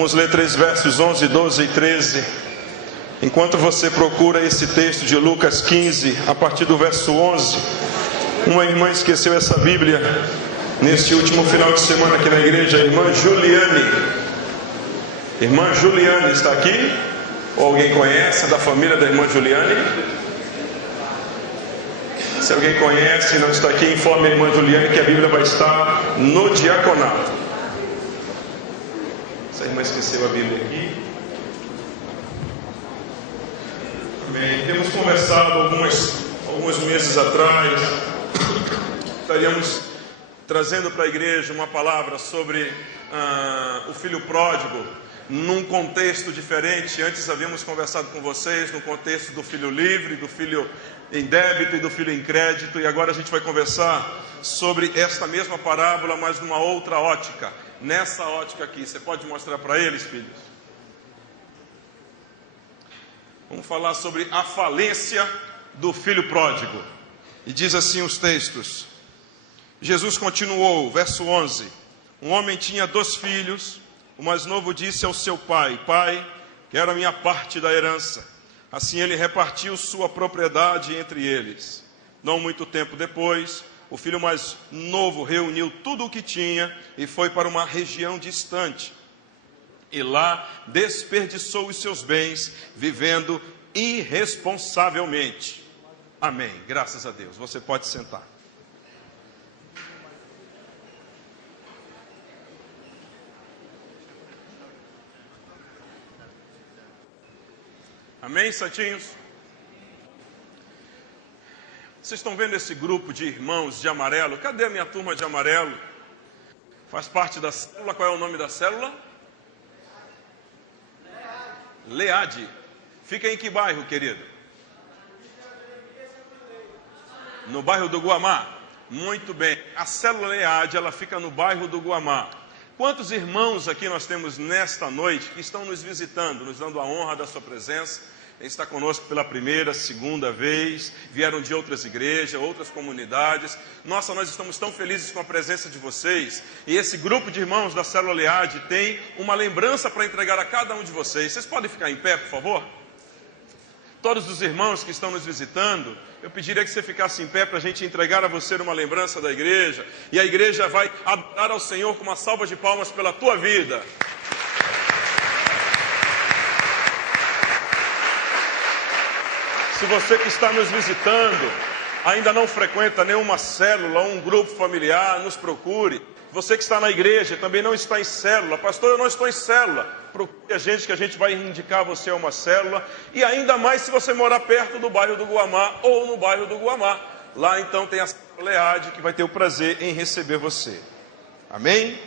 Vamos ler 3 versos, 11, 12 e 13. Enquanto você procura esse texto de Lucas 15, a partir do verso 11, uma irmã esqueceu essa Bíblia neste último final de semana aqui na igreja, a irmã Juliane. Irmã Juliane está aqui? Ou alguém conhece da família da irmã Juliane? Se alguém conhece e não está aqui, informe a irmã Juliane que a Bíblia vai estar no diaconato. Essa irmã esqueceu a Bíblia aqui. Amém. Temos conversado alguns meses atrás. Estaríamos trazendo para a igreja uma palavra sobre o filho pródigo, num contexto diferente. Antes havíamos conversado com vocês no contexto do filho livre, do filho em débito e do filho em crédito, e agora a gente vai conversar sobre esta mesma parábola, mas numa outra ótica. Nessa ótica aqui, você pode mostrar para eles, filhos? Vamos falar sobre a falência do filho pródigo. E diz assim os textos. Jesus continuou, verso 11. Um homem tinha 2 filhos. O mais novo disse ao seu pai: Pai, quero a minha parte da herança. Assim ele repartiu sua propriedade entre eles. Não muito tempo depois, o filho mais novo reuniu tudo o que tinha e foi para uma região distante. E lá desperdiçou os seus bens, vivendo irresponsavelmente. Amém. Graças a Deus. Você pode sentar. Amém, santinhos? Vocês estão vendo esse grupo de irmãos de amarelo? Cadê a minha turma de amarelo? Faz parte da célula. Qual é o nome da célula? Leade. Fica em que bairro, querido? No bairro do Guamá. Muito bem. A célula Leade, ela fica no bairro do Guamá. Quantos irmãos aqui nós temos nesta noite que estão nos visitando, nos dando a honra da sua presença? Eles estão conosco pela primeira, segunda vez, vieram de outras igrejas, outras comunidades. Nossa, nós estamos tão felizes com a presença de vocês. E esse grupo de irmãos da célula Leade tem uma lembrança para entregar a cada um de vocês. Vocês podem ficar em pé, por favor? Todos os irmãos que estão nos visitando, eu pediria que você ficasse em pé para a gente entregar a você uma lembrança da igreja. E a igreja vai adorar ao Senhor com uma salva de palmas pela tua vida. Se você que está nos visitando ainda não frequenta nenhuma célula, um grupo familiar, nos procure. Você que está na igreja também não está em célula. Pastor, eu não estou em célula. Procure a gente que a gente vai indicar você a uma célula. E ainda mais se você morar perto do bairro do Guamá ou no bairro do Guamá. Lá então tem a célula Leade que vai ter o prazer em receber você. Amém?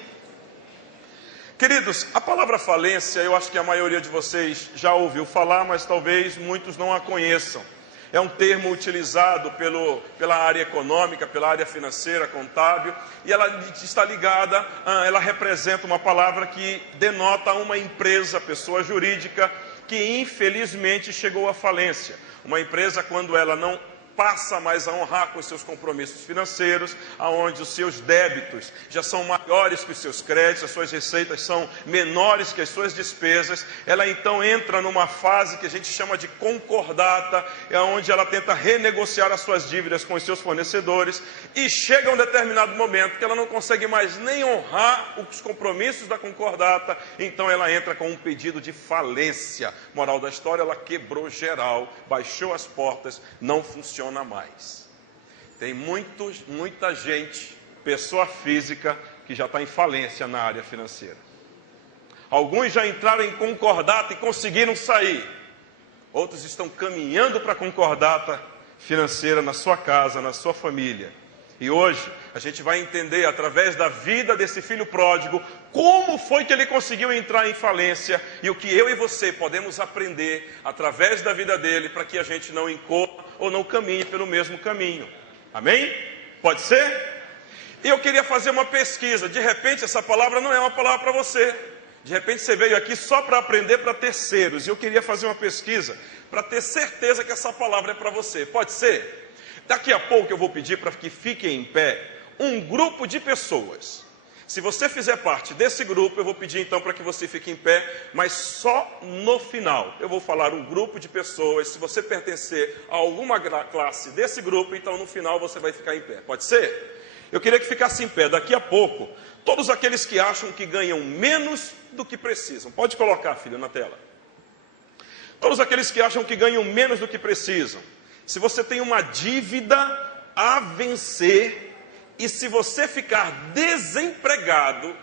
Queridos, a palavra falência, eu acho que a maioria de vocês já ouviu falar, mas talvez muitos não a conheçam. É um termo utilizado pela área econômica, pela área financeira, contábil, e ela está ligada, ela representa uma palavra que denota uma empresa, pessoa jurídica, que infelizmente chegou à falência. Uma empresa quando ela não passa mais a honrar com os seus compromissos financeiros, aonde os seus débitos já são maiores que os seus créditos, as suas receitas são menores que as suas despesas, ela então entra numa fase que a gente chama de concordata, é onde ela tenta renegociar as suas dívidas com os seus fornecedores, e chega um determinado momento que ela não consegue mais nem honrar os compromissos da concordata, então ela entra com um pedido de falência. Moral da história, ela quebrou geral, baixou as portas, não funciona mais. Tem muita gente, pessoa física, que já está em falência na área financeira. Alguns já entraram em concordata e conseguiram sair. Outros estão caminhando para a concordata financeira na sua casa, na sua família. E hoje a gente vai entender, através da vida desse filho pródigo, como foi que ele conseguiu entrar em falência e o que eu e você podemos aprender através da vida dele para que a gente não incorra ou não caminhe pelo mesmo caminho. Amém? Pode ser? E eu queria fazer uma pesquisa. De repente essa palavra não é uma palavra para você. De repente você veio aqui só para aprender para terceiros. E eu queria fazer uma pesquisa para ter certeza que essa palavra é para você. Pode ser? Daqui a pouco eu vou pedir para que fiquem em pé um grupo de pessoas. Se você fizer parte desse grupo, eu vou pedir então para que você fique em pé, mas só no final. Eu vou falar um grupo de pessoas. Se você pertencer a alguma classe desse grupo, então no final você vai ficar em pé. Pode ser? Eu queria que ficasse em pé daqui a pouco todos aqueles que acham que ganham menos do que precisam. Pode colocar, filho, na tela. Todos aqueles que acham que ganham menos do que precisam. Se você tem uma dívida a vencer, e se você ficar desempregado,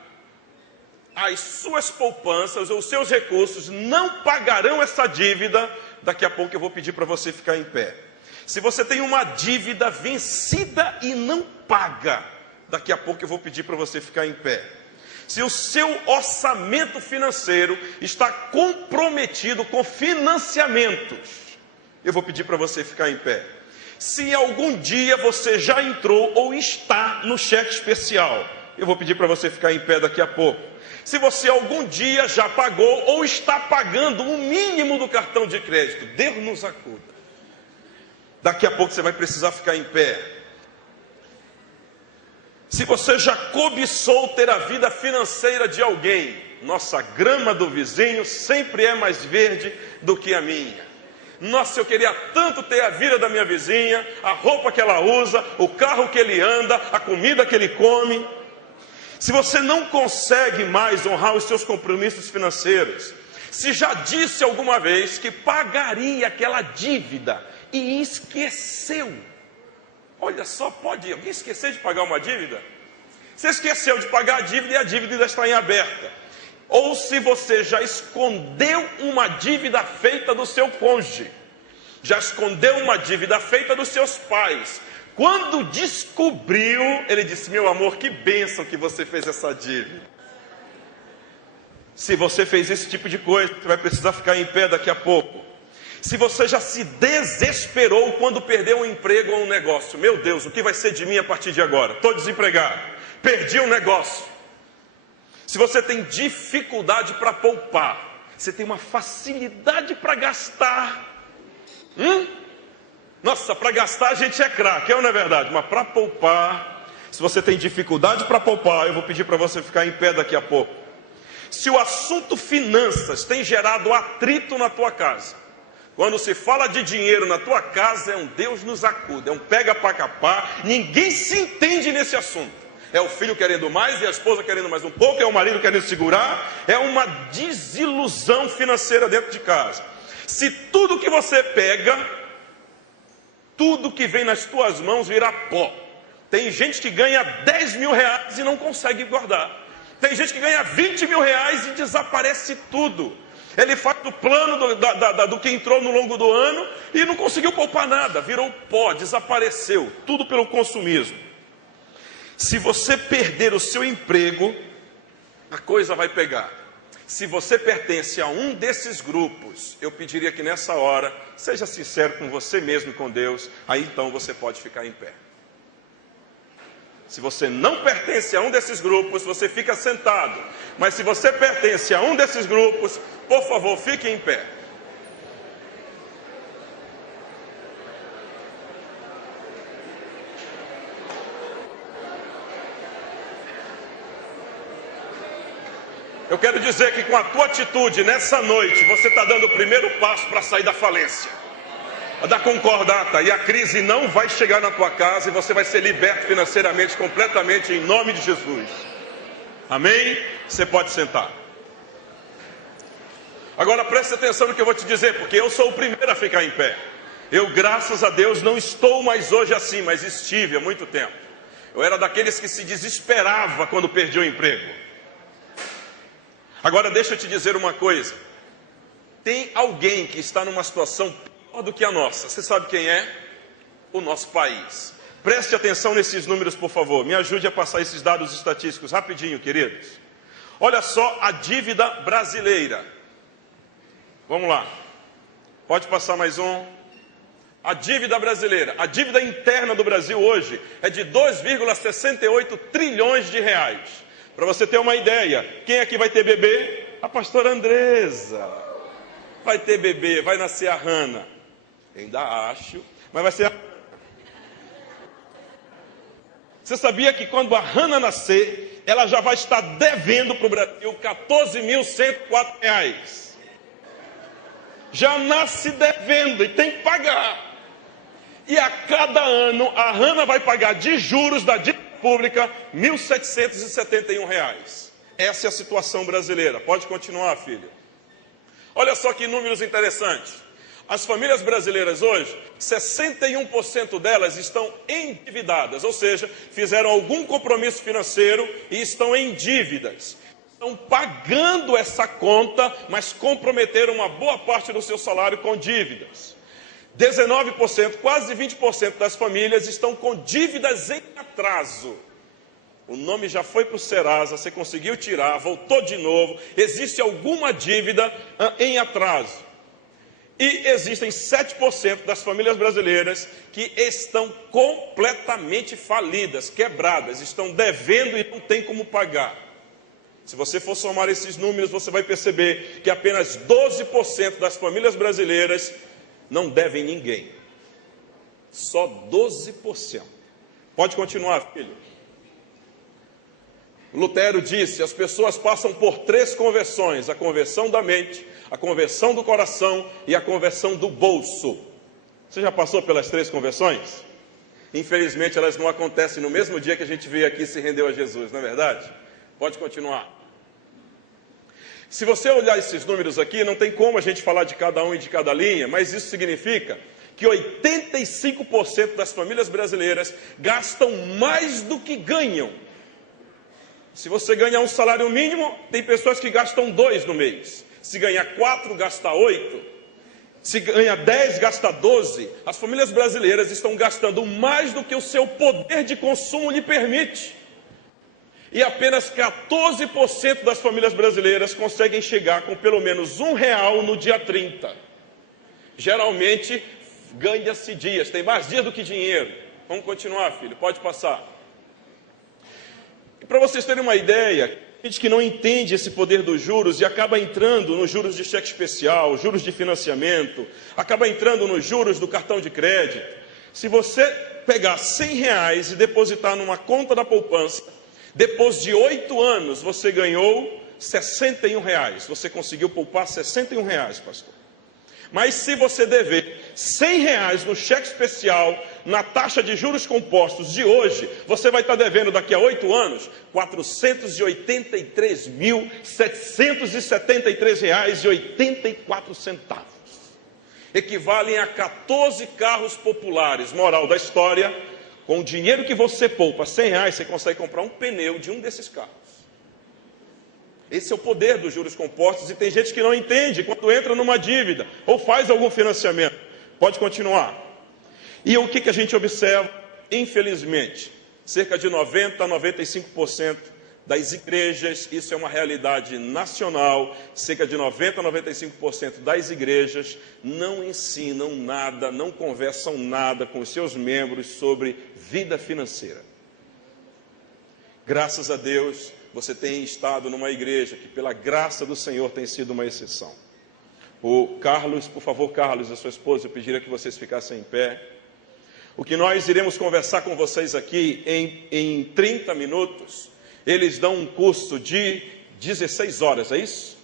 as suas poupanças ou os seus recursos não pagarão essa dívida. Daqui a pouco eu vou pedir para você ficar em pé. Se você tem uma dívida vencida e não paga, daqui a pouco eu vou pedir para você ficar em pé. Se o seu orçamento financeiro está comprometido com financiamentos, eu vou pedir para você ficar em pé. Se algum dia você já entrou ou está no cheque especial, eu vou pedir para você ficar em pé daqui a pouco. Se você algum dia já pagou ou está pagando o mínimo do cartão de crédito, Deus nos acuda. Daqui a pouco você vai precisar ficar em pé. Se você já cobiçou ter a vida financeira de alguém, nossa grama do vizinho sempre é mais verde do que a minha. Nossa, eu queria tanto ter a vida da minha vizinha, a roupa que ela usa, o carro que ele anda, a comida que ele come. Se você não consegue mais honrar os seus compromissos financeiros, se já disse alguma vez que pagaria aquela dívida e esqueceu. Olha só, pode alguém esquecer de pagar uma dívida? Você esqueceu de pagar a dívida e a dívida ainda está em aberta. Ou se você já escondeu uma dívida feita do seu cônjuge, já escondeu uma dívida feita dos seus pais. Quando descobriu, ele disse: meu amor, que bênção que você fez essa dívida. Se você fez esse tipo de coisa, você vai precisar ficar em pé daqui a pouco. Se você já se desesperou quando perdeu um emprego ou um negócio, meu Deus, o que vai ser de mim a partir de agora? Estou desempregado, perdi um negócio. Se você tem dificuldade para poupar, você tem uma facilidade para gastar. Nossa, para gastar a gente é craque, não é verdade? Mas para poupar, se você tem dificuldade para poupar, eu vou pedir para você ficar em pé daqui a pouco. Se o assunto finanças tem gerado atrito na tua casa, quando se fala de dinheiro na tua casa, é um Deus nos acuda, é um pega para capar, ninguém se entende nesse assunto. É o filho querendo mais e a esposa querendo mais um pouco, é o marido querendo segurar, é uma desilusão financeira dentro de casa. Se tudo que você pega, tudo que vem nas tuas mãos vira pó. Tem gente que ganha 10 mil reais e não consegue guardar. Tem gente que ganha 20 mil reais e desaparece tudo. Ele faz o plano do que entrou no longo do ano e não conseguiu poupar nada, virou pó, desapareceu, tudo pelo consumismo. Se você perder o seu emprego, a coisa vai pegar. Se você pertence a um desses grupos, eu pediria que nessa hora, seja sincero com você mesmo e com Deus, aí então você pode ficar em pé. Se você não pertence a um desses grupos, você fica sentado. Mas se você pertence a um desses grupos, por favor, fique em pé. Eu quero dizer que com a tua atitude nessa noite, você está dando o primeiro passo para sair da falência, da concordata, e a crise não vai chegar na tua casa e você vai ser liberto financeiramente, completamente, em nome de Jesus. Amém? Você pode sentar. Agora preste atenção no que eu vou te dizer, porque eu sou o primeiro a ficar em pé. Eu, graças a Deus, não estou mais hoje assim, mas estive há muito tempo. Eu era daqueles que se desesperava quando perdia o emprego. Agora deixa eu te dizer uma coisa. Tem alguém que está numa situação pior do que a nossa. Você sabe quem é? O nosso país. Preste atenção nesses números, por favor. Me ajude a passar esses dados estatísticos rapidinho, queridos. Olha só a dívida brasileira. Vamos lá. Pode passar mais um. A dívida brasileira, a dívida interna do Brasil hoje é de 2,68 trilhões de reais. Para você ter uma ideia, quem aqui vai ter bebê? A pastora Andresa. Vai ter bebê, vai nascer a Hannah. Ainda acho, mas vai ser a... Você sabia que quando a Hannah nascer, ela já vai estar devendo para o Brasil R$14.104? Já nasce devendo e tem que pagar. E a cada ano, a Hannah vai pagar de juros da dívida pública R$1.771. Essa é a situação brasileira. Pode continuar, filho. Olha só que números interessantes. As famílias brasileiras hoje, 61% delas estão endividadas, ou seja, fizeram algum compromisso financeiro e estão em dívidas. Estão pagando essa conta, mas comprometeram uma boa parte do seu salário com dívidas. 19%, quase 20% das famílias estão com dívidas em atraso. O nome já foi para o Serasa, você conseguiu tirar, voltou de novo. Existe alguma dívida em atraso. E existem 7% das famílias brasileiras que estão completamente falidas, quebradas, estão devendo e não tem como pagar. Se você for somar esses números, você vai perceber que apenas 12% das famílias brasileiras não devem ninguém. Só 12%. Pode continuar, filho. Lutero disse, as pessoas passam por 3 conversões: a conversão da mente, a conversão do coração e a conversão do bolso. Você já passou pelas 3 conversões? Infelizmente elas não acontecem no mesmo dia que a gente veio aqui e se rendeu a Jesus, não é verdade? Pode continuar. Se você olhar esses números aqui, não tem como a gente falar de cada um e de cada linha, mas isso significa que 85% das famílias brasileiras gastam mais do que ganham. Se você ganha um salário mínimo, tem pessoas que gastam 2 no mês. Se ganha 4, gasta 8. Se ganha 10, gasta 12. As famílias brasileiras estão gastando mais do que o seu poder de consumo lhe permite. E apenas 14% das famílias brasileiras conseguem chegar com pelo menos R$1 no dia 30. Geralmente, ganha-se dias, tem mais dias do que dinheiro. Vamos continuar, filho, pode passar. Para vocês terem uma ideia, gente que não entende esse poder dos juros e acaba entrando nos juros de cheque especial, juros de financiamento, acaba entrando nos juros do cartão de crédito. Se você pegar R$100 e depositar numa conta da poupança, depois de 8 anos você ganhou R$61. Você conseguiu poupar R$61, pastor. Mas se você dever R$100 no cheque especial, na taxa de juros compostos de hoje, você vai estar devendo daqui a 8 anos R$483.773,84. Equivalem a 14 carros populares. Moral da história, com o dinheiro que você poupa, R$100, você consegue comprar um pneu de um desses carros. Esse é o poder dos juros compostos e tem gente que não entende quando entra numa dívida ou faz algum financiamento. Pode continuar. E o que a gente observa? Infelizmente, cerca de 90% a 95% das igrejas, isso é uma realidade nacional, cerca de 90% a 95% das igrejas não ensinam nada, não conversam nada com os seus membros sobre vida financeira. Graças a Deus, você tem estado numa igreja que, pela graça do Senhor, tem sido uma exceção. O Carlos, por favor, Carlos, a sua esposa, eu pediria que vocês ficassem em pé. O que nós iremos conversar com vocês aqui em 30 minutos, eles dão um curso de 16 horas, é isso?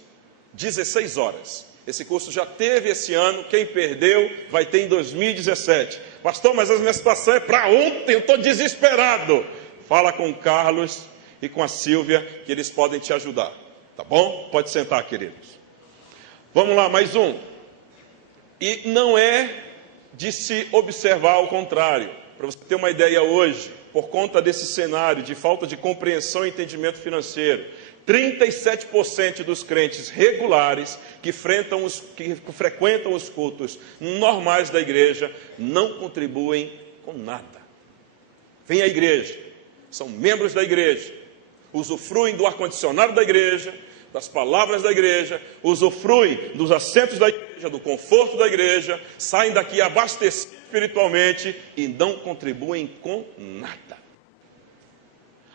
16 horas. Esse curso já teve esse ano, quem perdeu vai ter em 2017. Pastor, mas a minha situação é para ontem, eu estou desesperado. Fala com o Carlos e com a Silvia, que eles podem te ajudar, tá bom? Pode sentar, queridos. Vamos lá, mais um. E não é de se observar ao contrário. Para você ter uma ideia hoje, por conta desse cenário de falta de compreensão e entendimento financeiro, 37% dos crentes regulares que frequentam os cultos normais da igreja não contribuem com nada. Vem à igreja, são membros da igreja, usufruem do ar-condicionado da igreja, das palavras da igreja, usufruem dos assentos da igreja, do conforto da igreja, saem daqui abastecidos espiritualmente e não contribuem com nada.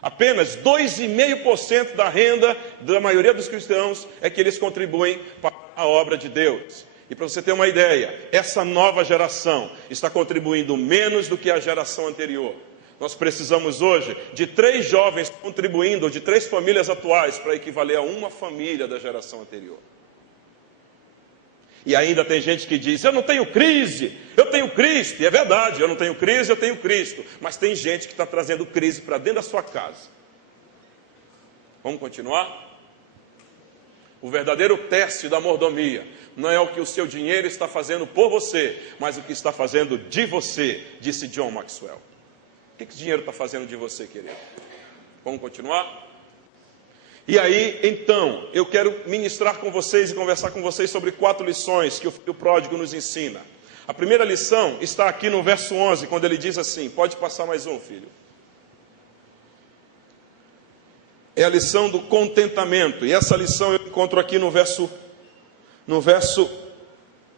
Apenas 2,5% da renda da maioria dos cristãos é que eles contribuem para a obra de Deus. E para você ter uma ideia, essa nova geração está contribuindo menos do que a geração anterior. Nós precisamos hoje de 3 jovens contribuindo, ou de 3 famílias atuais, para equivaler a uma família da geração anterior. E ainda tem gente que diz, eu não tenho crise, eu tenho Cristo. E é verdade, eu não tenho crise, eu tenho Cristo. Mas tem gente que está trazendo crise para dentro da sua casa. Vamos continuar? O verdadeiro teste da mordomia não é o que o seu dinheiro está fazendo por você, mas o que está fazendo de você, disse John Maxwell. O que o dinheiro está fazendo de você, querido? Vamos continuar? E aí, então, eu quero ministrar com vocês e conversar com vocês sobre 4 lições que o filho pródigo nos ensina. A primeira lição está aqui no verso 11, quando ele diz assim, pode passar mais um, filho. É a lição do contentamento, e essa lição eu encontro aqui no verso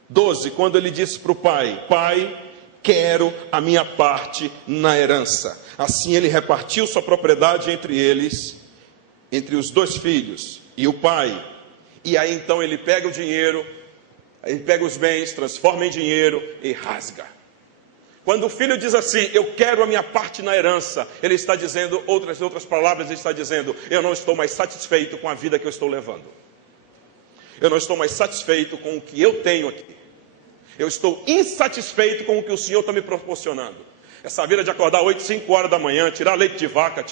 12, quando ele diz para o pai, pai, quero a minha parte na herança. Assim ele repartiu sua propriedade entre eles, entre os 2 filhos e o pai. E aí então ele pega o dinheiro, ele pega os bens, transforma em dinheiro e rasga. Quando o filho diz assim, eu quero a minha parte na herança, ele está dizendo, outras palavras, ele está dizendo, eu não estou mais satisfeito com a vida que eu estou levando. Eu não estou mais satisfeito com o que eu tenho aqui. Eu estou insatisfeito com o que o Senhor está me proporcionando. Essa vida de acordar 8, 5 horas da manhã, tirar leite de vaca,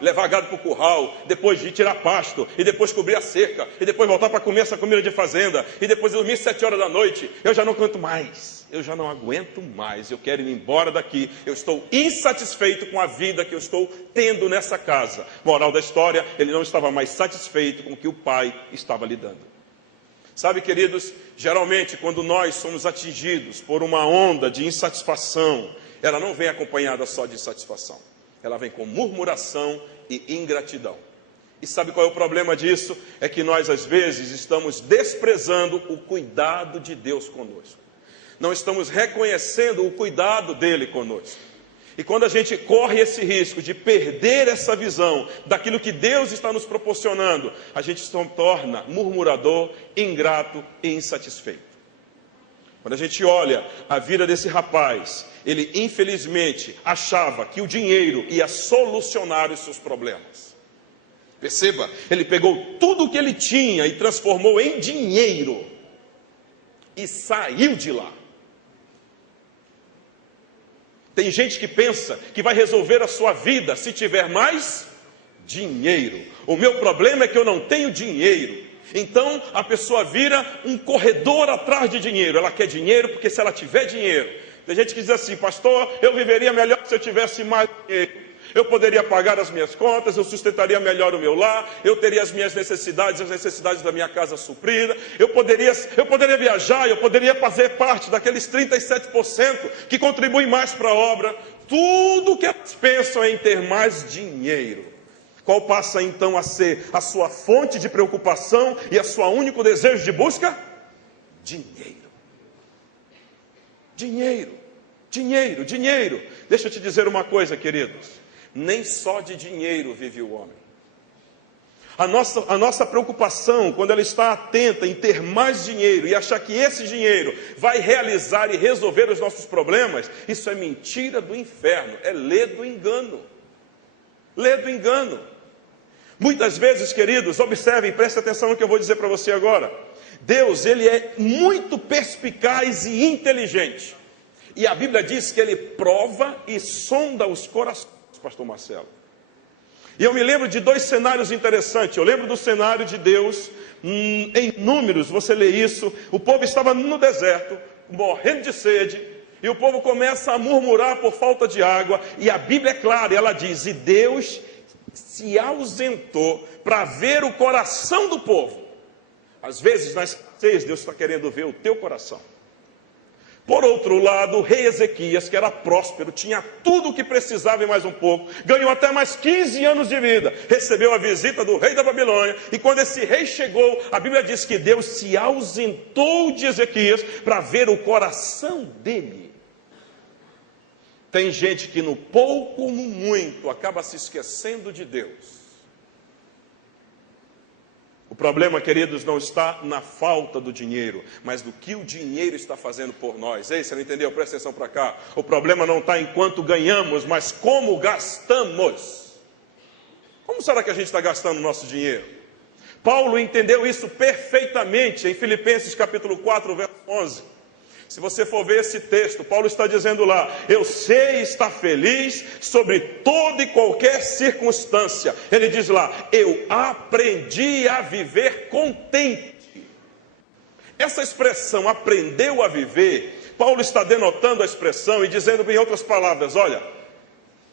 levar gado para o curral, depois de tirar pasto, e depois cobrir a cerca, e depois voltar para comer essa comida de fazenda, e depois dormir 7 horas da noite, eu já não aguento mais. Eu já não aguento mais, eu quero ir embora daqui. Eu estou insatisfeito com a vida que eu estou tendo nessa casa. Moral da história, ele não estava mais satisfeito com o que o pai estava lhe dando. Sabe, queridos, geralmente quando nós somos atingidos por uma onda de insatisfação, ela não vem acompanhada só de insatisfação. Ela vem com murmuração e ingratidão. E sabe qual é o problema disso? É que nós, às vezes, estamos desprezando o cuidado de Deus conosco. Não estamos reconhecendo o cuidado dele conosco. E quando a gente corre esse risco de perder essa visão daquilo que Deus está nos proporcionando, a gente se torna murmurador, ingrato e insatisfeito. Quando a gente olha a vida desse rapaz, ele infelizmente achava que o dinheiro ia solucionar os seus problemas. Perceba, ele pegou tudo o que ele tinha e transformou em dinheiro e saiu de lá. Tem gente que pensa que vai resolver a sua vida se tiver mais dinheiro. O meu problema é que eu não tenho dinheiro. Então a pessoa vira um corredor atrás de dinheiro. Ela quer dinheiro porque se ela tiver dinheiro. Tem gente que diz assim, pastor, eu viveria melhor se eu tivesse mais dinheiro. Eu poderia pagar as minhas contas, eu sustentaria melhor o meu lar, eu teria as minhas necessidades, as necessidades da minha casa supridas, eu poderia viajar, eu poderia fazer parte daqueles 37% que contribuem mais para a obra. Tudo que elas pensam é em ter mais dinheiro. Qual passa então a ser a sua fonte de preocupação e a sua único desejo de busca? Dinheiro. Dinheiro, dinheiro, dinheiro. Deixa eu te dizer uma coisa, queridos. Nem só de dinheiro vive o homem. A nossa preocupação, quando ela está atenta em ter mais dinheiro e achar que esse dinheiro vai realizar e resolver os nossos problemas, isso é mentira do inferno, é lê do engano. Lê do engano. Muitas vezes, queridos, observem, prestem atenção no que eu vou dizer para você agora. Deus, ele é muito perspicaz e inteligente. E a Bíblia diz que ele prova e sonda os corações, pastor Marcelo. E eu me lembro de 2 cenários interessantes. Eu lembro do cenário de Deus, em Números, você lê isso. O povo estava no deserto, morrendo de sede, e o povo começa a murmurar por falta de água. E a Bíblia é clara, ela diz, e Deus se ausentou para ver o coração do povo. Às vezes, na escassez, Deus está querendo ver o teu coração. Por outro lado, o rei Ezequias, que era próspero, tinha tudo o que precisava e mais um pouco, ganhou até mais 15 anos de vida, recebeu a visita do rei da Babilônia, e quando esse rei chegou, a Bíblia diz que Deus se ausentou de Ezequias para ver o coração dele. Tem gente que no pouco ou no muito acaba se esquecendo de Deus. O problema, queridos, não está na falta do dinheiro, mas do que o dinheiro está fazendo por nós. Ei, você não entendeu? Presta atenção para cá. O problema não está em quanto ganhamos, mas como gastamos. Como será que a gente está gastando o nosso dinheiro? Paulo entendeu isso perfeitamente em Filipenses capítulo 4, verso 11. Se você for ver esse texto, Paulo está dizendo lá: eu sei estar feliz sobre toda e qualquer circunstância. Ele diz lá: eu aprendi a viver contente. Essa expressão, aprendeu a viver, Paulo está denotando a expressão e dizendo em outras palavras: olha,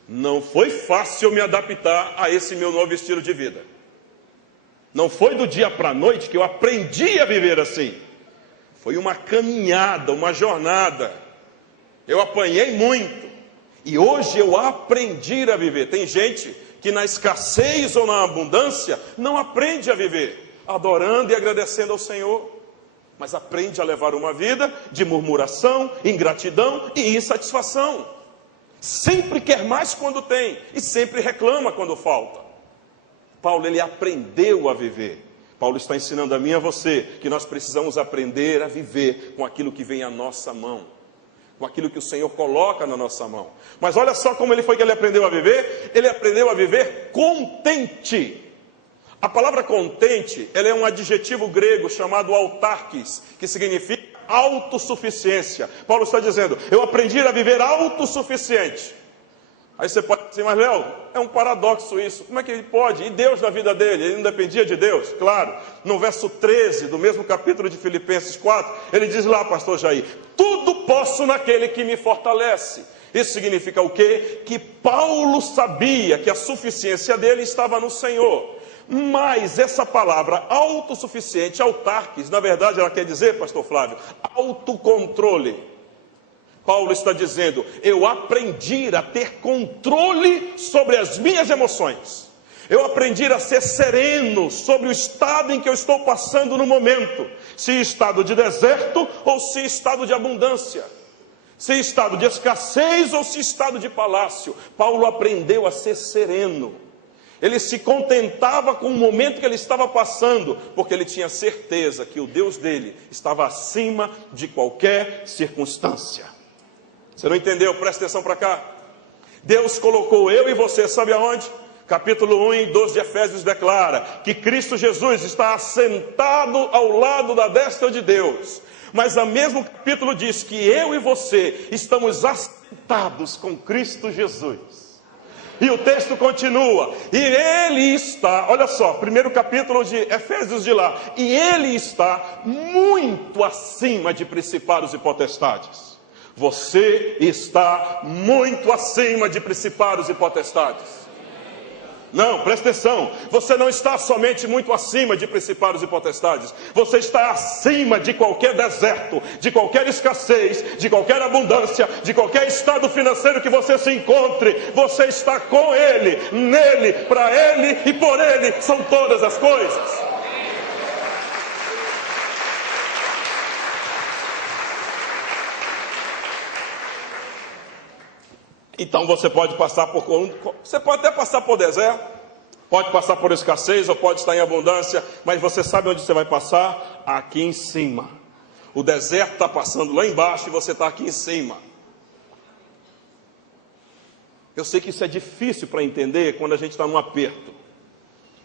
não foi fácil me adaptar a esse meu novo estilo de vida. Não foi do dia para a noite que eu aprendi a viver assim. Foi uma caminhada, uma jornada. Eu apanhei muito. E hoje eu aprendi a viver. Tem gente que na escassez ou na abundância não aprende a viver, adorando e agradecendo ao Senhor. Mas aprende a levar uma vida de murmuração, ingratidão e insatisfação. Sempre quer mais quando tem e sempre reclama quando falta. Paulo, ele aprendeu a viver. Paulo está ensinando a mim e a você que nós precisamos aprender a viver com aquilo que vem à nossa mão, com aquilo que o Senhor coloca na nossa mão. Mas olha só como foi que ele aprendeu a viver. Ele aprendeu a viver contente. A palavra contente, ela é um adjetivo grego chamado autarkis, que significa autossuficiência. Paulo está dizendo: eu aprendi a viver autossuficiente. Aí você pode dizer: mas Léo, é um paradoxo isso. Como é que ele pode? E Deus na vida dele? Ele não dependia de Deus? Claro. No verso 13 do mesmo capítulo de Filipenses 4, ele diz lá, pastor Jair: tudo posso naquele que me fortalece. Isso significa o quê? Que Paulo sabia que a suficiência dele estava no Senhor. Mas essa palavra autossuficiente, autarquis, na verdade ela quer dizer, pastor Flávio, autocontrole. Paulo está dizendo: eu aprendi a ter controle sobre as minhas emoções. Eu aprendi a ser sereno sobre o estado em que eu estou passando no momento. Se estado de deserto ou se estado de abundância. Se estado de escassez ou se estado de palácio. Paulo aprendeu a ser sereno. Ele se contentava com o momento que ele estava passando, porque ele tinha certeza que o Deus dele estava acima de qualquer circunstância. Você não entendeu? Presta atenção para cá. Deus colocou eu e você, sabe aonde? Capítulo 1 e 12 de Efésios declara que Cristo Jesus está assentado ao lado da destra de Deus. Mas o mesmo capítulo diz que eu e você estamos assentados com Cristo Jesus. E o texto continua: e ele está, olha só, primeiro capítulo de Efésios de lá, e ele está muito acima de principados e potestades. Você está muito acima de principados e potestades. Não, presta atenção. Você não está somente muito acima de principados e potestades. Você está acima de qualquer deserto, de qualquer escassez, de qualquer abundância, de qualquer estado financeiro que você se encontre. Você está com Ele, nele, para Ele e por Ele são todas as coisas. Então você pode passar você pode até passar por deserto, pode passar por escassez ou pode estar em abundância, mas você sabe onde você vai passar? Aqui em cima. O deserto está passando lá embaixo e você está aqui em cima. Eu sei que isso é difícil para entender quando a gente está num aperto.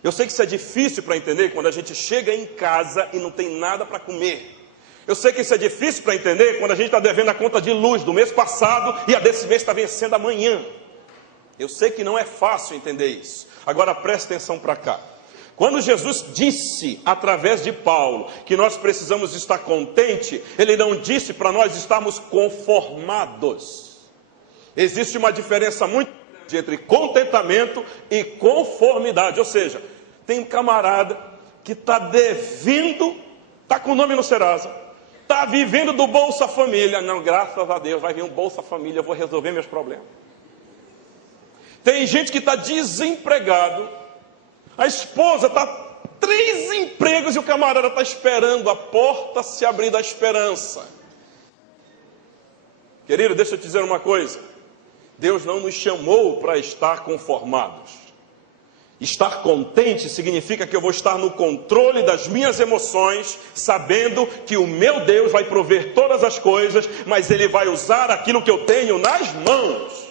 Eu sei que isso é difícil para entender quando a gente chega em casa e não tem nada para comer. Eu sei que isso é difícil para entender quando a gente está devendo a conta de luz do mês passado e a desse mês está vencendo amanhã. Eu sei que não é fácil entender isso. Agora preste atenção para cá. Quando Jesus disse, através de Paulo, que nós precisamos estar contente, ele não disse para nós estarmos conformados. Existe uma diferença muito grande entre contentamento e conformidade. Ou seja, tem um camarada que está devendo, está com o nome no Serasa, está vivendo do Bolsa Família. Não, graças a Deus, vai vir um Bolsa Família, eu vou resolver meus problemas. Tem gente que está desempregado, a esposa está 3 empregos e o camarada está esperando a porta se abrir da esperança. Querido, deixa eu te dizer uma coisa. Deus não nos chamou para estar conformados. Estar contente significa que eu vou estar no controle das minhas emoções, sabendo que o meu Deus vai prover todas as coisas, mas Ele vai usar aquilo que eu tenho nas mãos.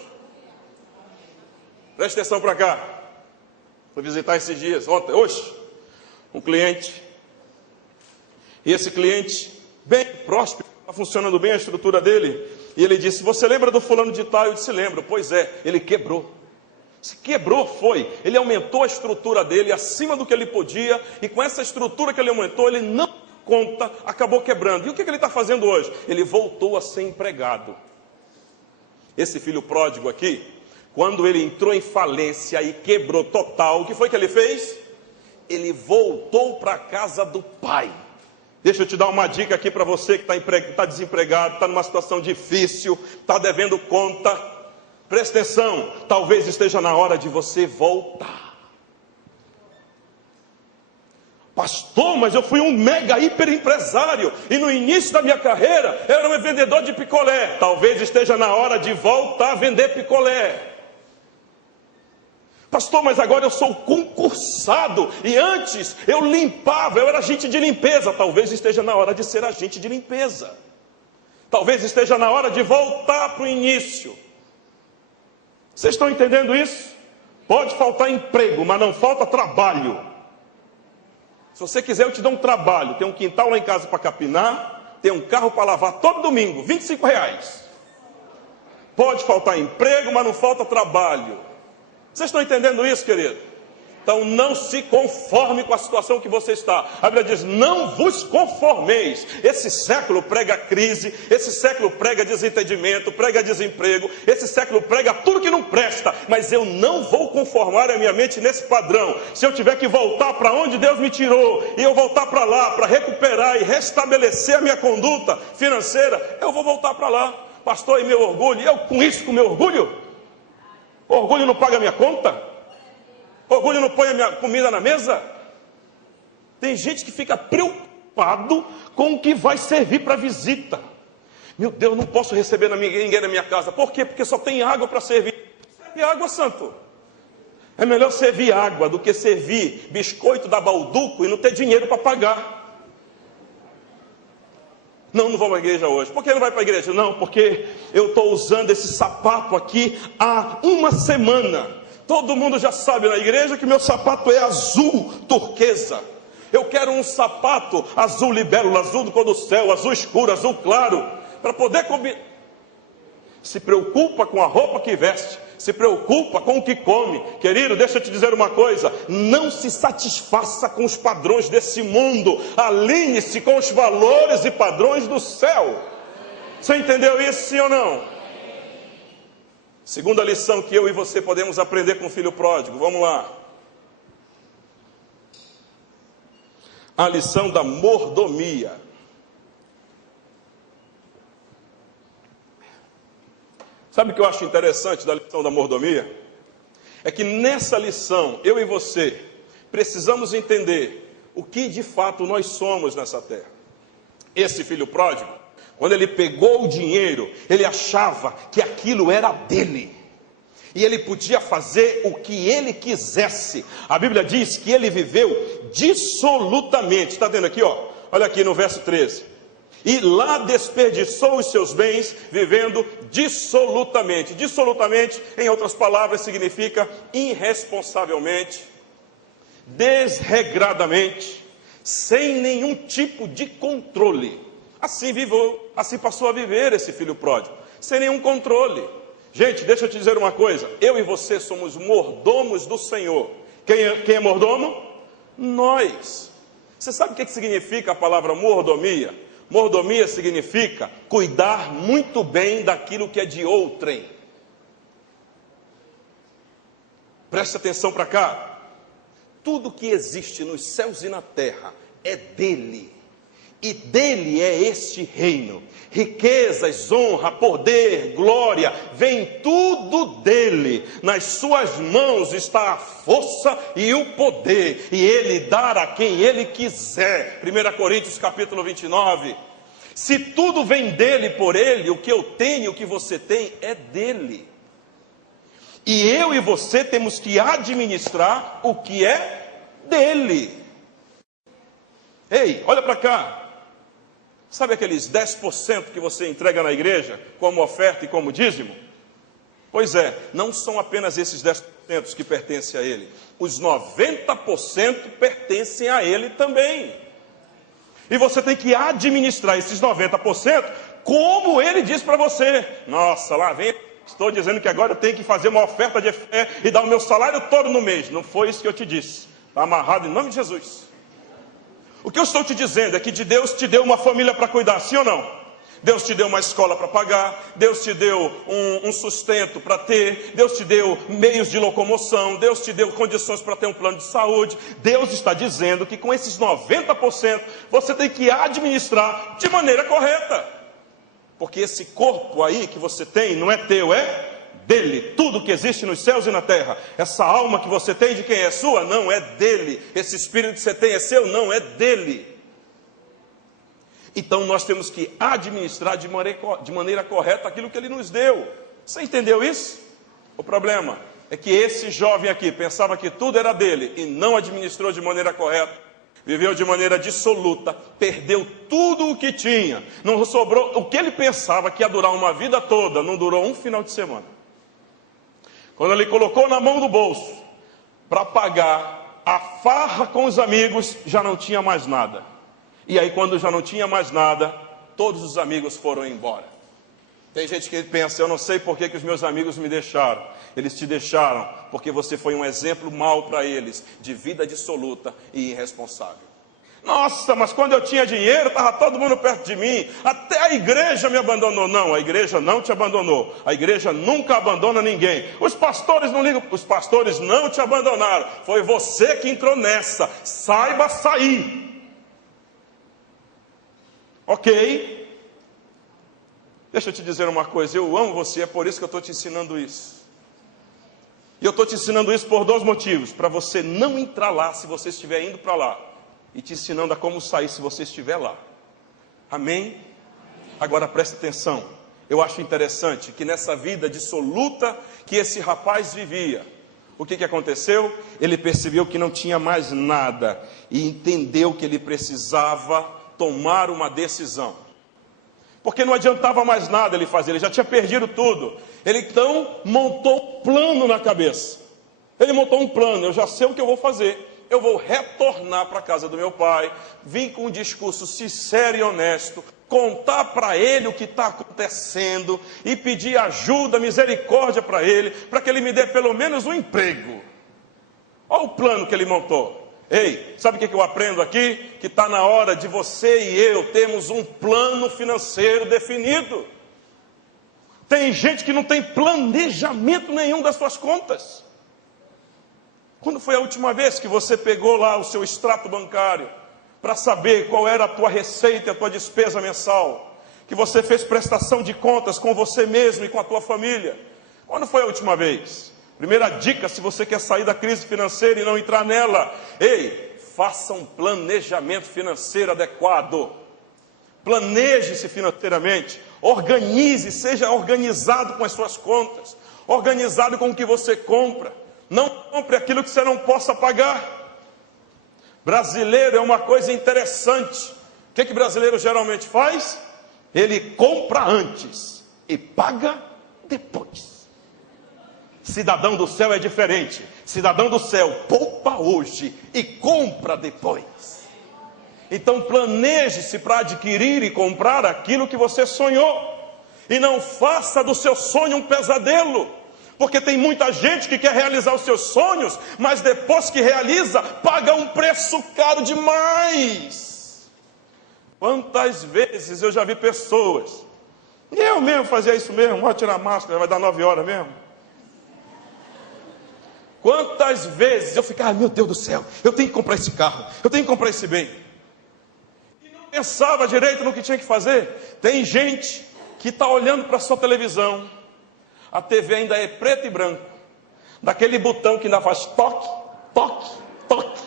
Preste atenção para cá. Fui visitar esses dias, hoje, um cliente. E esse cliente, bem próspero, está funcionando bem a estrutura dele. E ele disse: você lembra do fulano de tal? Eu disse: lembro. Pois é, ele quebrou. Se quebrou, foi. Ele aumentou a estrutura dele acima do que ele podia. E com essa estrutura que ele aumentou, ele não conta, acabou quebrando. E o que ele está fazendo hoje? Ele voltou a ser empregado. Esse filho pródigo aqui, quando ele entrou em falência e quebrou total, o que foi que ele fez? Ele voltou para a casa do pai. Deixa eu te dar uma dica aqui para você que está desempregado, está numa situação difícil, está devendo conta. Presta atenção, talvez esteja na hora de você voltar. Pastor, mas eu fui um mega hiper empresário e no início da minha carreira eu era um vendedor de picolé. Talvez esteja na hora de voltar a vender picolé. Pastor, mas agora eu sou concursado e antes eu limpava, eu era agente de limpeza. Talvez esteja na hora de ser agente de limpeza. Talvez esteja na hora de voltar para o início. Vocês estão entendendo isso? Pode faltar emprego, mas não falta trabalho. Se você quiser, eu te dou um trabalho. Tem um quintal lá em casa para capinar, tem um carro para lavar todo domingo, R$25. Pode faltar emprego, mas não falta trabalho. Vocês estão entendendo isso, querido? Então não se conforme com a situação que você está. A Bíblia diz: não vos conformeis. Esse século prega crise, esse século prega desentendimento, prega desemprego, esse século prega tudo que não presta. Mas eu não vou conformar a minha mente nesse padrão. Se eu tiver que voltar para onde Deus me tirou, e eu voltar para lá, para recuperar e restabelecer a minha conduta financeira, eu vou voltar para lá. Pastor, e meu orgulho? Eu com isso, com meu orgulho? O orgulho não paga a minha conta? Orgulho não põe a minha comida na mesa? Tem gente que fica preocupado com o que vai servir para visita. Meu Deus, não posso receber ninguém na minha casa. Por quê? Porque só tem água para servir. Serve água, santo. É melhor servir água do que servir biscoito da Balduco e não ter dinheiro para pagar. Não vou para a igreja hoje. Por que não vai para a igreja? Não, porque eu estou usando esse sapato aqui há uma semana. Todo mundo já sabe na igreja que meu sapato é azul turquesa. Eu quero um sapato azul libélula, azul do cor do céu, azul escuro, azul claro, para poder combinar. Se preocupa com a roupa que veste, se preocupa com o que come. Querido, deixa eu te dizer uma coisa: não se satisfaça com os padrões desse mundo, alinhe-se com os valores e padrões do céu. Você entendeu isso, sim ou não? Segunda lição que eu e você podemos aprender com o filho pródigo. Vamos lá. A lição da mordomia. Sabe o que eu acho interessante da lição da mordomia? É que nessa lição, eu e você precisamos entender o que de fato nós somos nessa terra. Esse filho pródigo, quando ele pegou o dinheiro, ele achava que aquilo era dele. E ele podia fazer o que ele quisesse. A Bíblia diz que ele viveu dissolutamente. Está vendo aqui, ó? Olha aqui no verso 13. E lá desperdiçou os seus bens, vivendo dissolutamente. Dissolutamente, em outras palavras, significa irresponsavelmente, desregradamente, sem nenhum tipo de controle. Assim passou a viver esse filho pródigo, sem nenhum controle. Gente, deixa eu te dizer uma coisa: eu e você somos mordomos do Senhor. Quem é mordomo? Nós. Você sabe o que significa a palavra mordomia? Mordomia significa cuidar muito bem daquilo que é de outrem. Preste atenção para cá. Tudo que existe nos céus e na terra é dele. E dele é este reino. Riquezas, honra, poder, glória, vem tudo dele. Nas suas mãos está a força e o poder. E ele dá a quem ele quiser. 1 Coríntios capítulo 29. Se tudo vem dele por ele, o que eu tenho, o que você tem, é dele. E eu e você temos que administrar o que é dele. Ei, olha para cá. Sabe aqueles 10% que você entrega na igreja como oferta e como dízimo? Pois é, não são apenas esses 10% que pertencem a ele. Os 90% pertencem a ele também. E você tem que administrar esses 90% como ele diz para você. Nossa, lá vem, estou dizendo que agora eu tenho que fazer uma oferta de fé e dar o meu salário todo no mês. Não foi isso que eu te disse. Está amarrado em nome de Jesus. O que eu estou te dizendo é que de Deus te deu uma família para cuidar, sim ou não? Deus te deu uma escola para pagar, Deus te deu um sustento para ter, Deus te deu meios de locomoção, Deus te deu condições para ter um plano de saúde. Deus está dizendo que com esses 90% você tem que administrar de maneira correta. Porque esse corpo aí que você tem não é teu, é dele. Tudo que existe nos céus e na terra. Essa alma que você tem, de quem é sua? Não é dele. Esse espírito que você tem é seu? Não é dele. Então nós temos que administrar de maneira correta aquilo que ele nos deu. Você entendeu isso? O problema é que esse jovem aqui pensava que tudo era dele e não administrou de maneira correta. Viveu de maneira dissoluta, perdeu tudo o que tinha. Não sobrou o que ele pensava que ia durar uma vida toda, não durou um final de semana. Quando ele colocou na mão do bolso para pagar a farra com os amigos, já não tinha mais nada. E aí, quando já não tinha mais nada, todos os amigos foram embora. Tem gente que pensa, eu não sei por que os meus amigos me deixaram. Eles te deixaram porque você foi um exemplo mau para eles, de vida dissoluta e irresponsável. Nossa, mas quando eu tinha dinheiro, estava todo mundo perto de mim. Até a igreja me abandonou. Não, a igreja não te abandonou. A igreja nunca abandona ninguém. Os pastores não ligam, os pastores não te abandonaram. Foi você que entrou nessa. Saiba sair. Ok? Deixa eu te dizer uma coisa, eu amo você, é por isso que eu estou te ensinando isso. E eu estou te ensinando isso por dois motivos. Para você não entrar lá se você estiver indo para lá. E te ensinando a como sair se você estiver lá. Amém? Agora presta atenção. Eu acho interessante que nessa vida dissoluta que esse rapaz vivia, o que aconteceu? Ele percebeu que não tinha mais nada. E entendeu que ele precisava tomar uma decisão. Porque não adiantava mais nada ele fazer, ele já tinha perdido tudo. Ele então montou um plano na cabeça. Ele montou um plano, eu já sei o que eu vou fazer. Eu vou retornar para a casa do meu pai, vim com um discurso sincero e honesto, contar para ele o que está acontecendo e pedir ajuda, misericórdia para ele, para que ele me dê pelo menos um emprego. Olha o plano que ele montou. Ei, sabe o que eu aprendo aqui? Que está na hora de você e eu termos um plano financeiro definido. Tem gente que não tem planejamento nenhum das suas contas. Quando foi a última vez que você pegou lá o seu extrato bancário para saber qual era a tua receita e a tua despesa mensal? Que você fez prestação de contas com você mesmo e com a tua família? Quando foi a última vez? Primeira dica, se você quer sair da crise financeira e não entrar nela, ei, faça um planejamento financeiro adequado. Planeje-se financeiramente, organize, seja organizado com as suas contas, organizado com o que você compra. Não compre aquilo que você não possa pagar. Brasileiro é uma coisa interessante. O que brasileiro geralmente faz? Ele compra antes e paga depois. Cidadão do céu é diferente. Cidadão do céu poupa hoje e compra depois. Então planeje-se para adquirir e comprar aquilo que você sonhou. E não faça do seu sonho um pesadelo. Porque tem muita gente que quer realizar os seus sonhos, mas depois que realiza, paga um preço caro demais. Quantas vezes eu já vi pessoas, e eu mesmo fazia isso mesmo, vou tirar a máscara, vai dar 9 horas mesmo. Quantas vezes eu ficava, meu Deus do céu, eu tenho que comprar esse carro, eu tenho que comprar esse bem. E não pensava direito no que tinha que fazer. Tem gente que está olhando para a sua televisão, a TV ainda é preto e branco, daquele botão que ainda faz toque, toque, toque.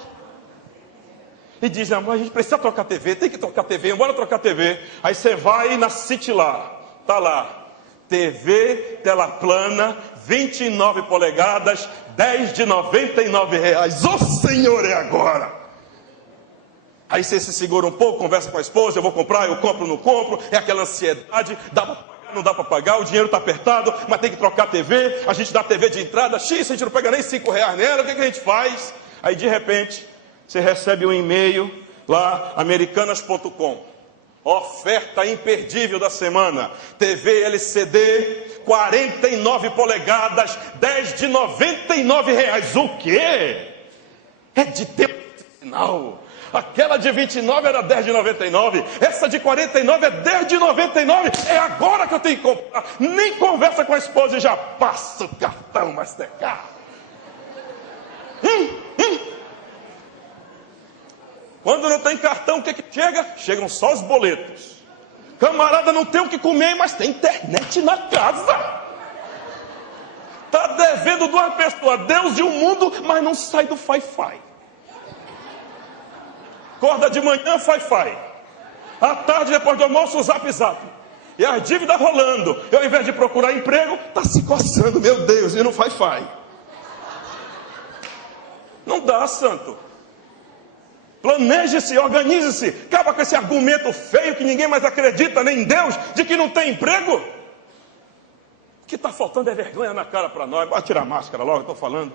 E diz, amor, a gente precisa trocar a TV, tem que trocar a TV, bora trocar a TV. Aí você vai na City lá, está lá, TV tela plana, 29 polegadas, 10 de R$ 99. Ô Senhor, é agora! Aí você se segura um pouco, conversa com a esposa, eu vou comprar, eu compro, não compro, é aquela ansiedade, dá para pagar, não dá para pagar, o dinheiro está apertado, mas tem que trocar a TV, a gente dá a TV de entrada, X, a gente não pega nem R$ 5 nela, o que a gente faz? Aí de repente, você recebe um e-mail lá, americanas.com, oferta imperdível da semana, TV LCD, 49 polegadas, 10 de R$ 99. O quê? É de ter sinal. Aquela de 29 era 10 de 99, essa de 49 é 10 de 99, é agora que eu tenho que comprar. Nem conversa com a esposa e já passa o cartão Mastercard. Quando não tem cartão, o que chega? Chegam só os boletos. Camarada não tem o que comer, mas tem internet na casa. Está devendo duas pessoas, Deus e o mundo, mas não sai do Wi-Fi. Acorda de manhã, Wi-Fi. À tarde, depois do almoço, o Zap. E as dívidas rolando. E ao invés de procurar emprego, está se coçando, meu Deus, e não Wi-Fi. Não dá, santo. Planeje-se, organize-se. Acaba com esse argumento feio que ninguém mais acredita, nem em Deus, de que não tem emprego. O que está faltando é vergonha na cara para nós. Pode tirar a máscara logo, estou falando.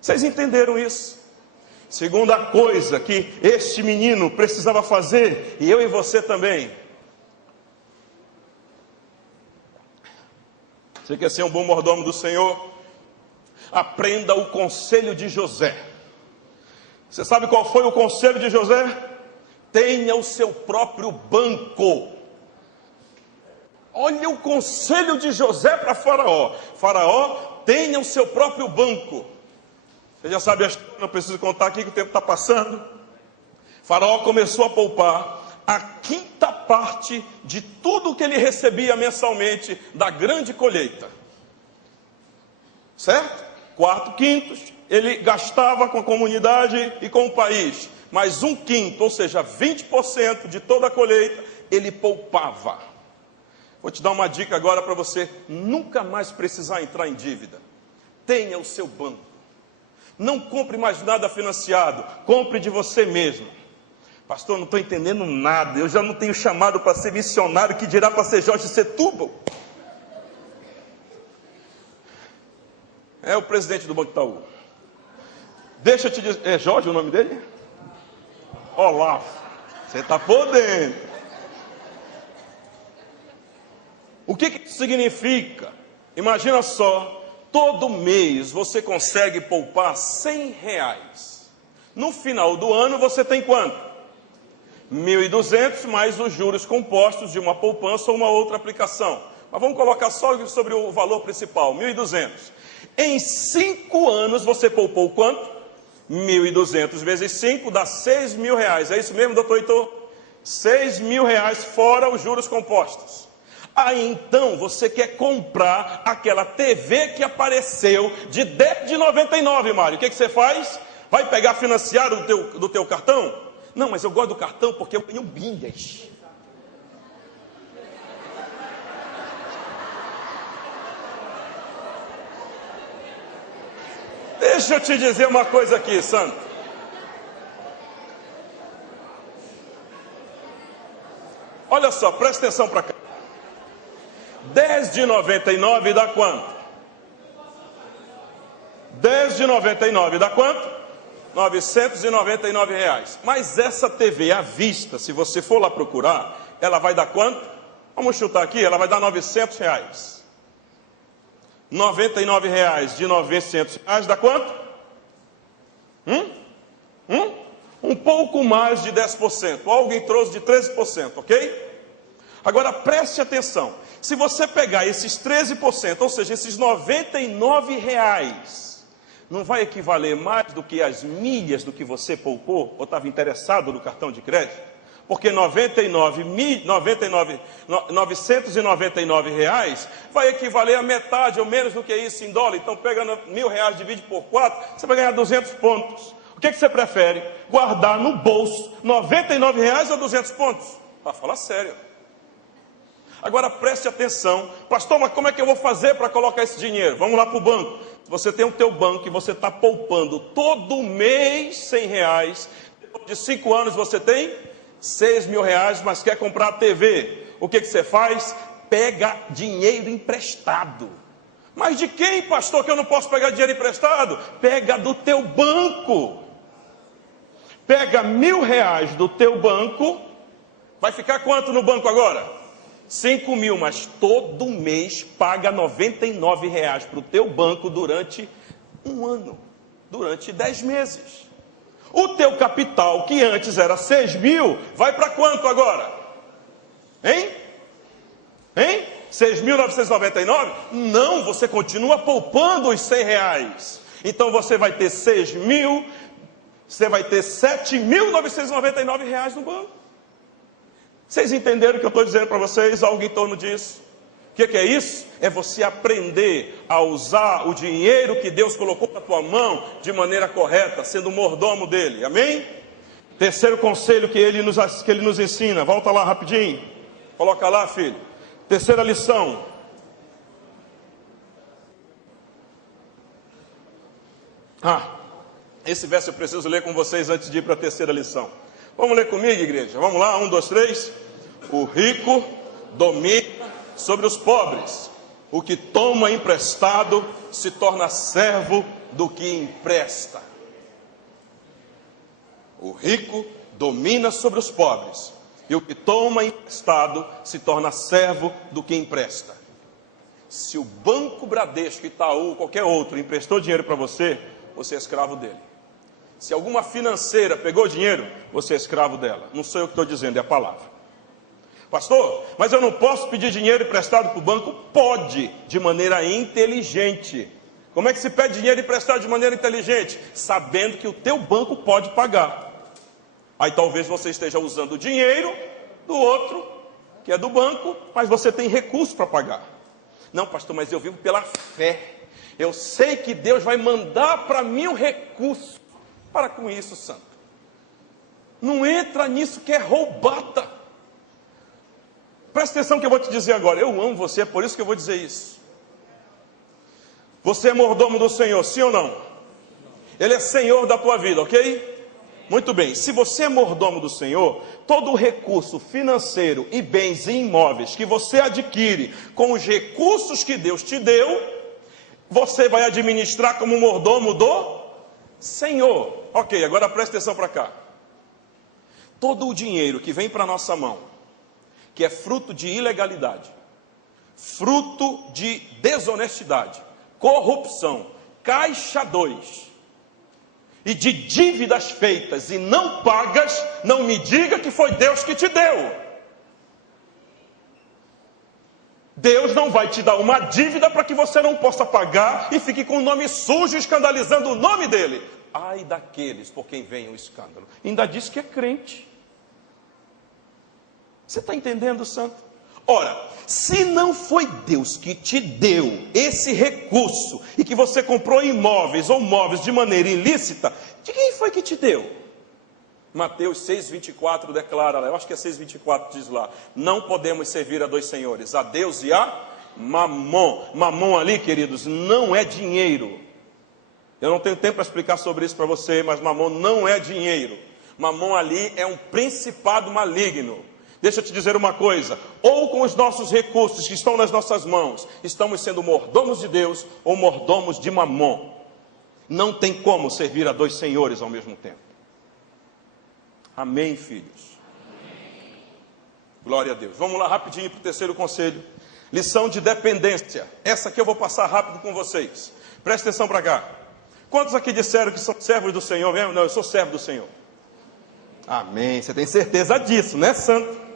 Vocês entenderam isso? Segunda coisa que este menino precisava fazer, e eu e você também. Você quer ser um bom mordomo do Senhor? Aprenda o conselho de José. Você sabe qual foi o conselho de José? Tenha o seu próprio banco. Olha o conselho de José para Faraó. Faraó, tenha o seu próprio banco. Você já sabe a história, não preciso contar aqui que o tempo está passando. Faraó começou a poupar a quinta parte de tudo que ele recebia mensalmente da grande colheita. Certo? 4/5 ele gastava com a comunidade e com o país. Mas 1/5, ou seja, 20% de toda a colheita, ele poupava. Vou te dar uma dica agora para você nunca mais precisar entrar em dívida. Tenha o seu banco. Não compre mais nada financiado, compre de você mesmo. Pastor, não estou entendendo nada, eu já não tenho chamado para ser missionário, que dirá para ser Jorge Setúbal. É o presidente do Banco Itaú. Deixa eu te dizer, é Jorge o nome dele? Olavo, você está por dentro. O que isso significa? Imagina só. Todo mês você consegue poupar R$100. No final do ano você tem quanto? 1.200 mais os juros compostos de uma poupança ou uma outra aplicação. Mas vamos colocar só sobre o valor principal, 1.200. Em 5 anos você poupou quanto? 1.200 vezes 5 dá R$6.000. É isso mesmo, doutor Heitor? R$6.000 fora os juros compostos. Aí então você quer comprar aquela TV que apareceu de 10 de 99, Mário. O que você faz? Vai pegar financiado do teu cartão? Não, mas eu gosto do cartão porque eu tenho milhas. Deixa eu te dizer uma coisa aqui, santo. Olha só, presta atenção para cá. 10 de 99 dá quanto? 10 de 99 dá quanto? R$999. Mas essa TV à vista, se você for lá procurar, ela vai dar quanto? Vamos chutar aqui, ela vai dar R$900. R$99 de R$900 dá quanto? Um pouco mais de 10%, algo em torno de 13%, ok? Agora preste atenção, se você pegar esses 13%, ou seja, esses R$99, não vai equivaler mais do que as milhas do que você poupou, ou estava interessado no cartão de crédito? Porque R$999 vai equivaler a metade ou menos do que isso em dólar. Então pega R$1.000, divide por 4, você vai ganhar 200 pontos. O que você prefere? Guardar no bolso R$99 ou 200 pontos? Para falar sério. Agora preste atenção. Pastor, mas como é que eu vou fazer para colocar esse dinheiro? Vamos lá para o banco. Você tem o teu banco e você está poupando todo mês R$100. Depois de 5 anos você tem R$6.000, mas quer comprar a TV. O que você faz? Pega dinheiro emprestado. Mas de quem, pastor, que eu não posso pegar dinheiro emprestado? Pega do teu banco. Pega R$1.000 do teu banco. Vai ficar quanto no banco agora? 5.000, mas todo mês paga R$99 para o teu banco durante um ano, durante 10 meses. O teu capital, que antes era 6.000, vai para quanto agora? Hein? 6.999? Não, você continua poupando os R$100. Então você vai ter 6.000, você vai ter R$7.999 no banco. Vocês entenderam o que eu estou dizendo para vocês? Algo em torno disso? O que é isso? É você aprender a usar o dinheiro que Deus colocou na tua mão de maneira correta, sendo mordomo dele. Amém? Terceiro conselho que ele nos ensina. Volta lá rapidinho. Coloca lá, filho. Terceira lição. Esse verso eu preciso ler com vocês antes de ir para a terceira lição. Vamos ler comigo, igreja? Vamos lá, 1, 2, 3. O rico domina sobre os pobres. O que toma emprestado se torna servo do que empresta. O rico domina sobre os pobres. E o que toma emprestado se torna servo do que empresta. Se o Banco Bradesco, Itaú, qualquer outro emprestou dinheiro para você, você é escravo dele. Se alguma financeira pegou dinheiro, você é escravo dela. Não sou eu que estou dizendo, é a palavra. Pastor, mas eu não posso pedir dinheiro emprestado para o banco? Pode, de maneira inteligente. Como é que se pede dinheiro emprestado de maneira inteligente? Sabendo que o teu banco pode pagar. Aí talvez você esteja usando o dinheiro do outro, que é do banco, mas você tem recurso para pagar. Não, pastor, mas eu vivo pela fé. Eu sei que Deus vai mandar para mim um recurso. Para com isso, santo. Não entra nisso que é roubada. Presta atenção que eu vou te dizer agora. Eu amo você, é por isso que eu vou dizer isso. Você é mordomo do Senhor, sim ou não? Ele é Senhor da tua vida, ok? Muito bem. Se você é mordomo do Senhor, todo o recurso financeiro e bens e imóveis que você adquire com os recursos que Deus te deu, você vai administrar como mordomo do Senhor. Ok, agora presta atenção para cá. Todo o dinheiro que vem para a nossa mão, que é fruto de ilegalidade, fruto de desonestidade, corrupção, caixa 2, e de dívidas feitas e não pagas, não me diga que foi Deus que te deu. Deus não vai te dar uma dívida para que você não possa pagar e fique com o nome sujo, escandalizando o nome dele. Ai daqueles por quem vem o escândalo. Ainda diz que é crente. Você está entendendo, santo? Ora, se não foi Deus que te deu esse recurso e que você comprou imóveis ou móveis de maneira ilícita, de quem foi que te deu? Mateus 6,24 declara, eu acho que é 6,24 diz lá, não podemos servir a dois senhores, a Deus e a Mamon. Mamon ali, queridos, não é dinheiro. Eu não tenho tempo para explicar sobre isso para você, mas Mamon não é dinheiro. Mamon ali é um principado maligno. Deixa eu te dizer uma coisa, ou com os nossos recursos que estão nas nossas mãos, estamos sendo mordomos de Deus ou mordomos de Mamon. Não tem como servir a dois senhores ao mesmo tempo. Amém, filhos? Amém. Glória a Deus. Vamos lá rapidinho para o terceiro conselho. Lição de dependência. Essa aqui eu vou passar rápido com vocês. Presta atenção para cá. Quantos aqui disseram que são servos do Senhor mesmo? Não, eu sou servo do Senhor. Amém. Você tem certeza disso, né, santo?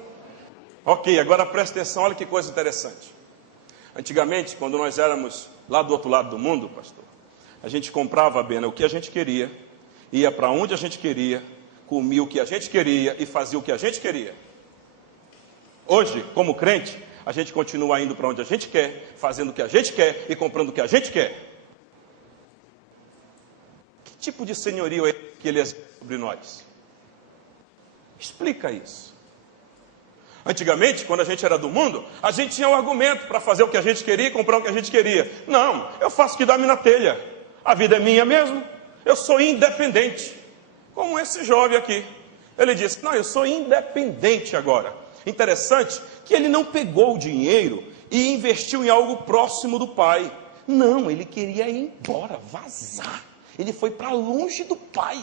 Ok, agora presta atenção, olha que coisa interessante. Antigamente, quando nós éramos lá do outro lado do mundo, pastor, a gente comprava, Bena, o que a gente queria, ia para onde a gente queria, comia o que a gente queria e fazia o que a gente queria. Hoje, como crente, a gente continua indo para onde a gente quer, fazendo o que a gente quer e comprando o que a gente quer. Que tipo de senhorio é que ele exerce sobre nós? Explica isso. Antigamente, quando a gente era do mundo, a gente tinha um argumento para fazer o que a gente queria e comprar o que a gente queria. Não, eu faço o que dá-me na telha. A vida é minha mesmo. Eu sou independente. Como esse jovem aqui. Ele disse, não, eu sou independente agora. Interessante que ele não pegou o dinheiro e investiu em algo próximo do pai. Não, ele queria ir embora, vazar. Ele foi para longe do pai.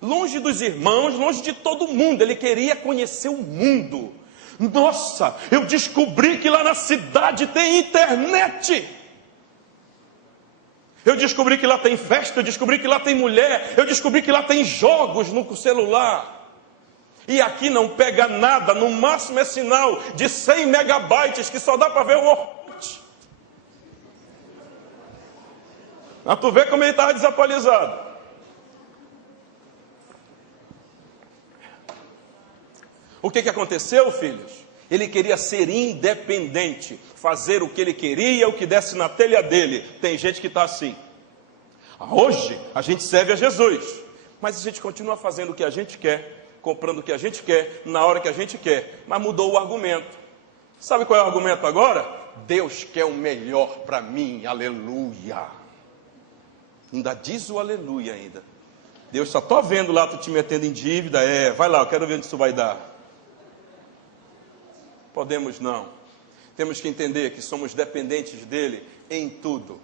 Longe dos irmãos, longe de todo mundo. Ele queria conhecer o mundo. Nossa, eu descobri que lá na cidade tem internet. Eu descobri que lá tem festa, eu descobri que lá tem mulher, eu descobri que lá tem jogos no celular. E aqui não pega nada, no máximo é sinal de 100 megabytes, que só dá para ver o Orkut. Mas tu vê como ele estava desatualizado. O que aconteceu, filhos? Ele queria ser independente, fazer o que ele queria, o que desse na telha dele. Tem gente que está assim. Hoje a gente serve a Jesus, mas a gente continua fazendo o que a gente quer, comprando o que a gente quer, na hora que a gente quer, mas mudou o argumento. Sabe qual é o argumento agora? Deus quer o melhor para mim, aleluia. Ainda diz o aleluia ainda. Deus, só estou vendo lá tu te metendo em dívida, vai lá, eu quero ver onde isso vai dar. Podemos não. Temos que entender que somos dependentes dele em tudo.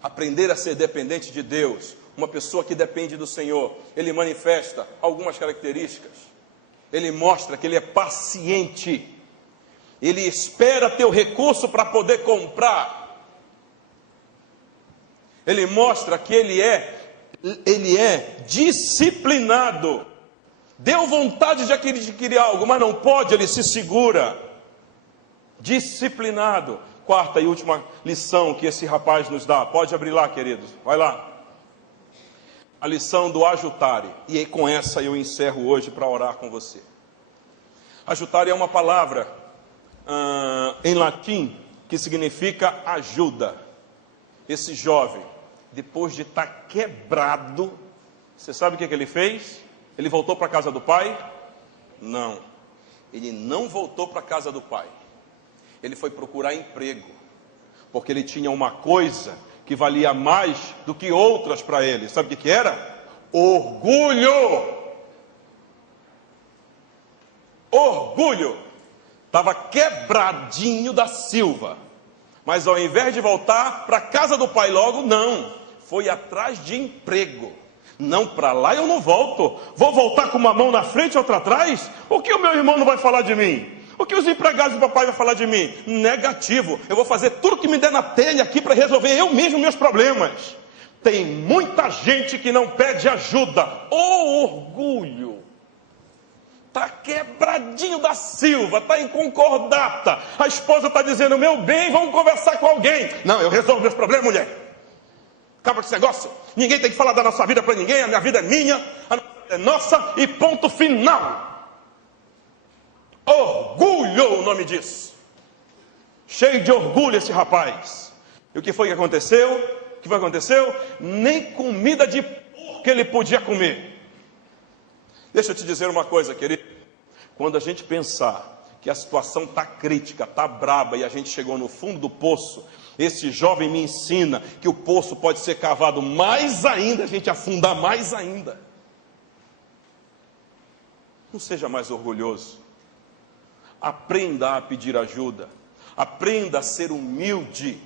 Aprender a ser dependente de Deus. Uma pessoa que depende do Senhor, ele manifesta algumas características. Ele mostra que ele é paciente. Ele espera ter o recurso para poder comprar. Ele mostra que ele é disciplinado. Deu vontade de adquirir algo, mas não pode, ele se segura. Disciplinado. Quarta e última lição que esse rapaz nos dá. Pode abrir lá, queridos. Vai lá. A lição do ajutare. E aí, com essa eu encerro hoje para orar com você. Ajutare é uma palavra em latim que significa ajuda. Esse jovem, depois de estar quebrado, você sabe o que ele fez? Ele voltou para a casa do pai? Não. Ele não voltou para a casa do pai. Ele foi procurar emprego, porque ele tinha uma coisa que valia mais do que outras para ele. Sabe o que era? Orgulho. Orgulho. Estava quebradinho da Silva. Mas ao invés de voltar para a casa do pai logo, não. Foi atrás de emprego. Não, para lá eu não volto. Vou voltar com uma mão na frente e outra atrás? O que o meu irmão não vai falar de mim? O que os empregados do papai vão falar de mim? Negativo. Eu vou fazer tudo que me der na telha aqui para resolver eu mesmo meus problemas. Tem muita gente que não pede ajuda. O orgulho. Está quebradinho da Silva, está em concordata. A esposa está dizendo, meu bem, vamos conversar com alguém. Não, eu resolvo meus problemas, mulher. Acaba com esse negócio. Ninguém tem que falar da nossa vida para ninguém. A minha vida é minha, a nossa vida é nossa e ponto final. Orgulho, o nome disso. Cheio de orgulho esse rapaz. E o que foi que aconteceu? O que foi que aconteceu? Nem comida de porco ele podia comer. Deixa eu te dizer uma coisa, querido. Quando a gente pensar que a situação está crítica, está braba e a gente chegou no fundo do poço, esse jovem me ensina que o poço pode ser cavado mais ainda, a gente afundar mais ainda. Não seja mais orgulhoso. Aprenda a pedir ajuda. Aprenda a ser humilde.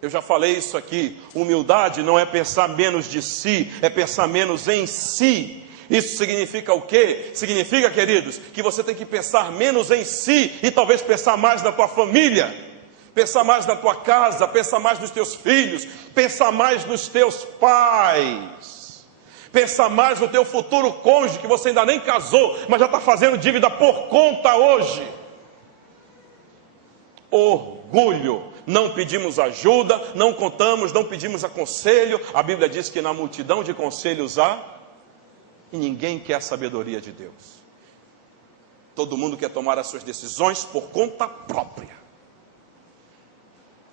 Eu já falei isso aqui. Humildade não é pensar menos de si, é pensar menos em si. Isso significa o quê? Significa, queridos, que você tem que pensar menos em si e talvez pensar mais na tua família, pensar mais na tua casa, pensar mais nos teus filhos, pensar mais nos teus pais, pensar mais no teu futuro cônjuge, que você ainda nem casou, mas já está fazendo dívida por conta hoje. Orgulho. Não pedimos ajuda, não contamos, não pedimos aconselho. A Bíblia diz que na multidão de conselhos há, e ninguém quer a sabedoria de Deus. Todo mundo quer tomar as suas decisões por conta própria.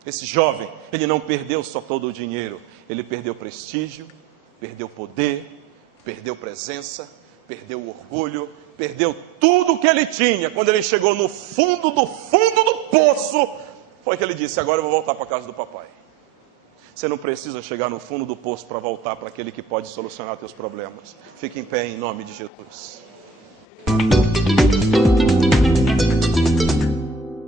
Esse jovem, ele não perdeu só todo o dinheiro, ele perdeu prestígio, perdeu poder, perdeu presença, perdeu orgulho, perdeu tudo o que ele tinha. Quando ele chegou no fundo do poço, foi que ele disse: agora eu vou voltar para a casa do papai. Você não precisa chegar no fundo do poço para voltar para aquele que pode solucionar teus problemas. Fique em pé em nome de Jesus.